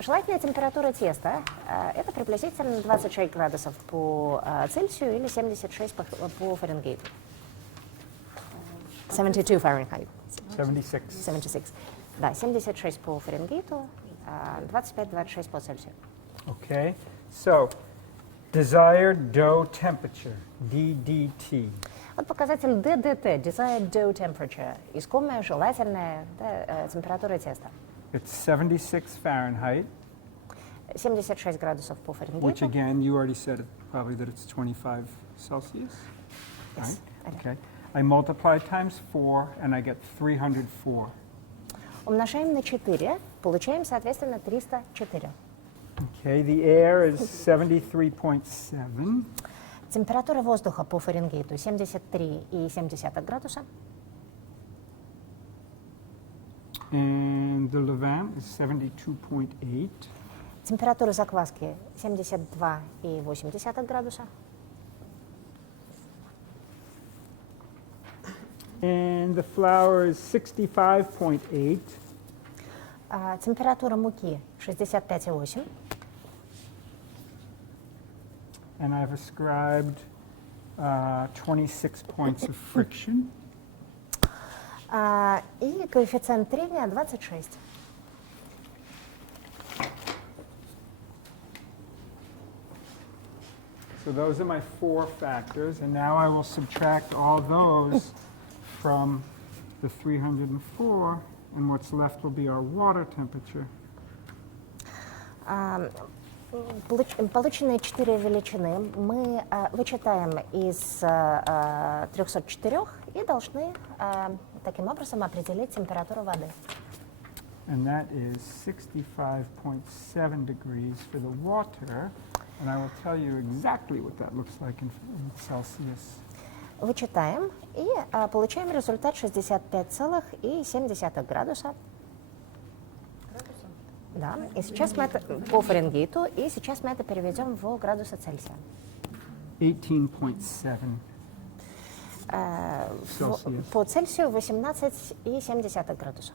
Желательная температура теста это приблизительно 26 градусов по Цельсию или 76 по Фаренгейту. 72 Fahrenheit. 76. 76. Да, 76 по Фаренгейту, 25-26 по Цельсию. Okay. So, desired dough temperature, DDT. Вот показатель DDT, Desired Dough Temperature, искомая желательная температура теста. It's 76 Fahrenheit, 76 градусов по which Фаренгейту. again, you already said probably that it's 25 Celsius. Yes, I Okay. I multiply times 4 and I get 304. Умножаем на 4, получаем, соответственно, 304. Okay, the air is 73.7. Температура воздуха по Фаренгейту 73,7 градуса. And the levain is 72.8. Температура закваски 72,8 градуса. And the flour is 65.8. Температура муки 65,8. And I've ascribed 26 points of friction. И коэффициент трения 26. So those are my 4 factors, and now I will subtract all those from the 304, and what's left will be our water temperature. Полученные 4 величины мы вычитаем из 304 и должны таким образом определить температуру воды. And that is 65.7 degrees for the water, and I will tell you exactly what that looks like in Celsius. Вычитаем и получаем результат 65,7 градуса. Да, и сейчас мы это по Фаренгейту, и сейчас мы это переведем в градусы Цельсия. 18.7 Celsius. По Цельсию 18,7 градуса.